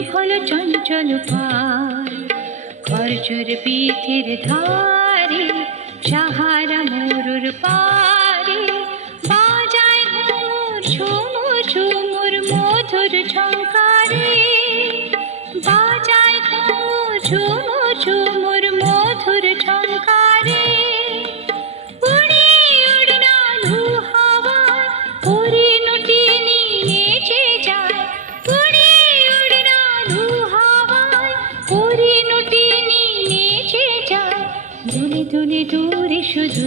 বিহ্বল চঞ্চল পায় খরচুর পীঠের ধারে সাহারা মরুর পারে বাজায় ঘুমুর ঝুমুর ঝুমুর মধুর ঝঙ্কারে বাজায় ঘুমুর ঝুমুর ঝুমুর মধুর ঝঙ্কারে উড়ি উড়না ধু হাওয়ায় হরিণটিনি নেচে যায় উড়ি উড়না ধু হাওয়ায় হরিণটিনি নেচে যায় দুলে দুলে দূরে শুধু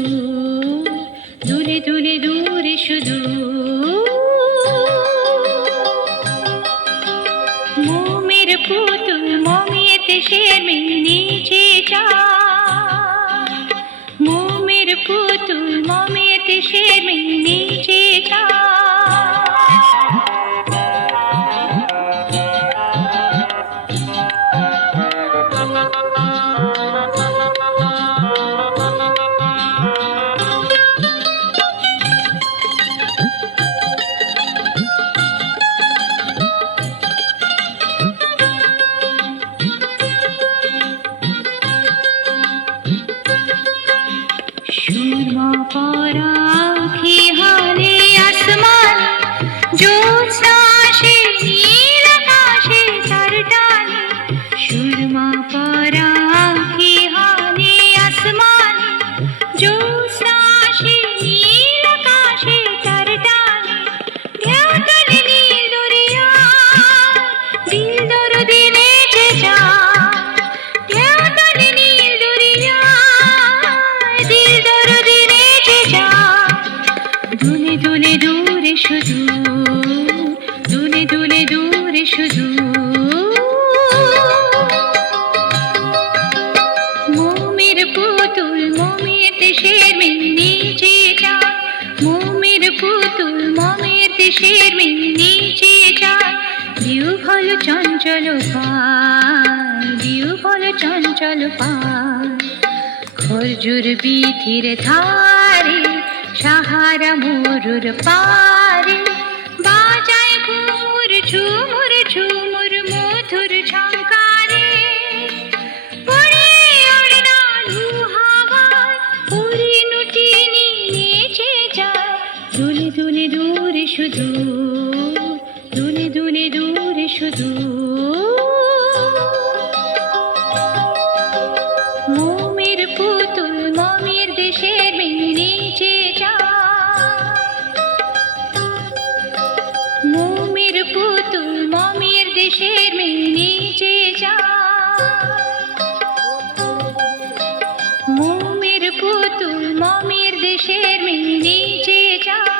দুলে দুলে দূরে শুধু মোমের পুতুল মমিয়েতে শেরমিন নিচে যায় মোমের পুতুল মমিয়েতে শেরমিন নিচে যায় সুরমা পরা আঁখি হালে আসমানে জ্যোৎস্না আসে নীল আকাশে তার টানে সুরমা পরা আঁখি হালে আসমানে জ্যোৎস্না আসে নীল আকাশে তার টানে ঢেউ তোলে নীল দরিয়ায় দিল দরদি নেচে যায় ঢেউ তোলে নীল দরিয়ায় দিল দরদি নেচে যায় দুলে দুলে দূরে শুধু দুলে দুলে দূরে শুধু মোমের পুতুল মমিয়েতে শেরমিন নিচে যায় মোমের পুতুল মমিয়েতে শেরমিন নিচে যায় বিহ্বল চঞ্চল পায় বিহ্বল চঞ্চল পায় খরজুর বীথির ধারে সাহারা মরুর পারে বাজায় ঘুমুর ঝুমুর ঝুমুর মধুর ঝঙ্কারে উড়ে উড়না ধু হাওয়ায় হরিণটিনি নেচে যায় দুলে দুলে দূরে শুধু দুলে দুলে দূরে শুধু মোমের পুতুল মমির দেশের নিচে যায় মোমের পুতুল মমির দেশের নিচে যায় মোমের পুতুল মমির দেশের নিচে যায়